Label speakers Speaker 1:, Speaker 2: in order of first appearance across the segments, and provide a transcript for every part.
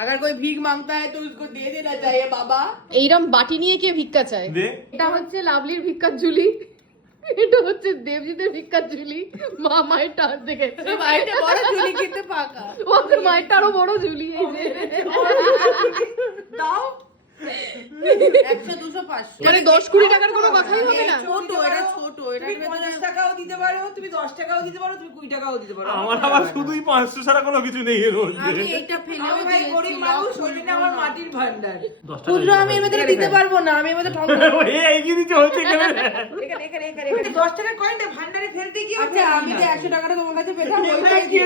Speaker 1: अगर कोई भीख मांगता है तो उसको दे देना चाहिए बाबा
Speaker 2: এইরম বাটি নিয়ে কে ভিক্ষা চায়
Speaker 3: দে
Speaker 2: এটা হচ্ছে লাভলির ভিক্ষার ঝুলি এটা হচ্ছে দেবজিতের ভিক্ষার ঝুলি মা মায়ের টার দেখেছে
Speaker 1: বাড়িতে বড় ঝুলি কিনতে ফাঁকা
Speaker 2: ও তোর মায়ের আরো বড় ঝুলি এই যে
Speaker 1: দাও একশো দুশো পাঁচশো
Speaker 2: মানে দশ কুড়ি টাকার কোনো কথাই হবে না
Speaker 1: ছোট এটা ছোট এটা
Speaker 4: পঞ্চাশ টাকাও দিতে পারো তুমি দশ টাকাও দিতে পারো তুমি কুড়ি টাকাও দিতে পারো
Speaker 3: আমার আবার শুধুই পাঁচশো ছাড়া কোনো কিছু নেই এর মধ্যে
Speaker 1: আমি এইটা ফেলেও
Speaker 4: আমি ভাই গরিব মানুষ ওই জন্য আমার মাটির ভান্ডার
Speaker 1: খুচরো আমি এর মধ্যে দিতে পারব না আমি এর মধ্যে ঠক
Speaker 3: এই এগিয়ে দিচ্ছে হচ্ছে কেন
Speaker 4: এখানে এখানে এখানে এখানে দশ টাকার কয়েনটা ভান্ডারে ফেলতে কি হচ্ছে
Speaker 1: আচ্ছা আমি যে একশো টাকাটা তোমার কাছে পেতাম ওইটাই
Speaker 4: কি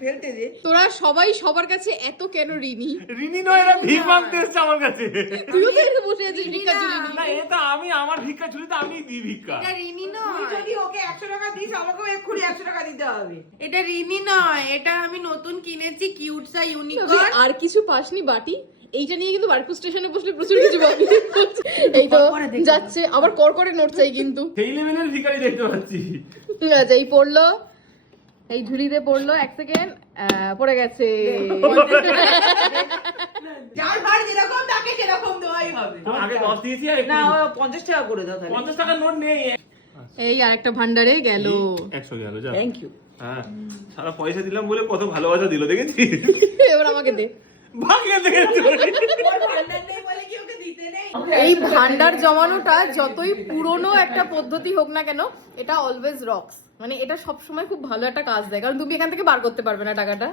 Speaker 4: ফেলতে দে।
Speaker 2: তোরা সবাই সবার কাছে এত কেন ঋণী?
Speaker 3: রিনি নয় এরা ভিক মাংতে এসছে আমার কাছে।
Speaker 2: তুইও তো এরকম বসে আছিস ভিক্ষার ঝুলি
Speaker 3: না। এটা আমি আমার ভিক্ষা ছুরিতে আমি দিই ভিক্ষা।
Speaker 1: এটা ঋণী
Speaker 4: তুই
Speaker 1: নয়।
Speaker 4: যদি ওকে একশো টাকা দিস আমাকেও এক্ষুনি একশো টাকা দিতে হবে।
Speaker 1: এটা ঋণী নয় এটা আমি নতুন কিনেছি কিউটসা ইউনিকর্ন।
Speaker 2: আর কিছু পাসনি বাটি? এইটা নিয়ে কিন্তু বারপুর স্টেশনে বসলে প্রচুর কিছু পাবি। এই তো যাচ্ছে আবার কর করে নোট চাই কিন্তু।
Speaker 3: সেই লেভেলের ভিখারি দেখতে পাচ্ছি।
Speaker 2: ঠিক আছে এই পড়ল এই ঝুলিতে পড়ল এক সেকেন্ড পড়ে গেছে।
Speaker 1: যার ভার যেরকম তাকে সেরকম দেওয়াই হবে।
Speaker 3: আগে দশ দিয়েছি আর
Speaker 4: না
Speaker 3: একটু-
Speaker 4: ও পঞ্চাশ টাকা করে দাও তাহলে।
Speaker 3: পঞ্চাশ টাকার নোট নেই।
Speaker 2: এই আর একটা ভান্ডারে গেল।
Speaker 3: একশো গেল যা।
Speaker 4: থ্যাংক ইউ
Speaker 3: হ্যাঁ সারা পয়সা দিলাম বলে কত ভালোবাসা দিল দেখেছিস?
Speaker 2: এবার আমাকে দে।
Speaker 3: ভাগিয়ে দেখে
Speaker 1: ভান্ডার নেই বলে কি ওকে দিতে নেই?
Speaker 2: এই ভান্ডার জমানোটা যতই পুরনো একটা পদ্ধতি হোক না কেন এটা অলওয়েজ রক্স মানে এটা সবসময় খুব ভালো একটা কাজ দেয়। কারণ তুমি এখান থেকে বার করতে পারবে না টাকাটা।